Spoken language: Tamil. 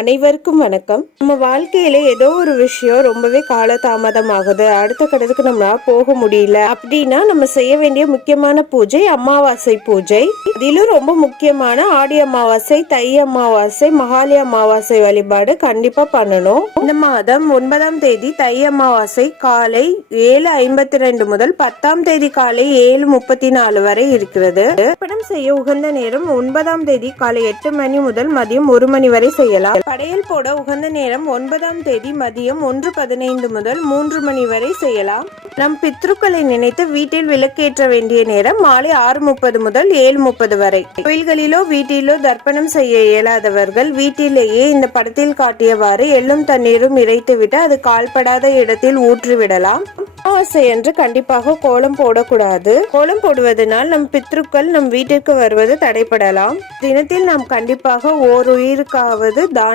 அனைவருக்கும் வணக்கம். நம்ம வாழ்க்கையில ஏதோ ஒரு விஷயம் ரொம்பவே காலதாமதம் ஆகுது, அடுத்த கட்டத்துக்கு நம்மளால போக முடியல அப்படின்னா நம்ம செய்ய வேண்டிய முக்கியமான பூஜை அமாவாசை பூஜை. அதிலும் ரொம்ப முக்கியமான ஆடி அமாவாசை, தை அமாவாசை, மகாலி அமாவாசை வழிபாடு கண்டிப்பா பண்ணணும். இந்த மாதம் 9ஆம் தேதி தை அமாவாசை காலை 7:52 முதல் 10ஆம் தேதி காலை 7:34 வரை இருக்கிறது. படம் செய்ய உகந்த நேரம் 9ஆம் தேதி காலை 8 மணி முதல் மதியம் 1 மணி வரை செய்யலாம். படையல் போட உகந்த நேரம் 9ஆம் தேதி மதியம் 1:15 முதல் 3 மணி வரை செய்யலாம். நம் பித்ருக்களை நினைத்து வீட்டில் விளக்கேற்ற வேண்டிய நேரம் மாலை 6:30 முதல் 7:30 வரை. கோயில்களிலோ வீட்டிலோ தர்ப்பணம் செய்ய இயலாதவர்கள் வீட்டிலேயே இந்த படத்தில் காட்டியவாறு எள்ளும் தண்ணீரும் இறைத்துவிட்டு அது கால்படாத இடத்தில் ஊற்றிவிடலாம். அமாவாசை என்று கண்டிப்பாக கோலம் போடக்கூடாது. கோலம் போடுவதனால் நம் பித்ருக்கள் நம் வீட்டிற்கு வருவது தடைபடலாம். தினத்தில் நாம் கண்டிப்பாக ஓர் உயிருக்காவது தானம்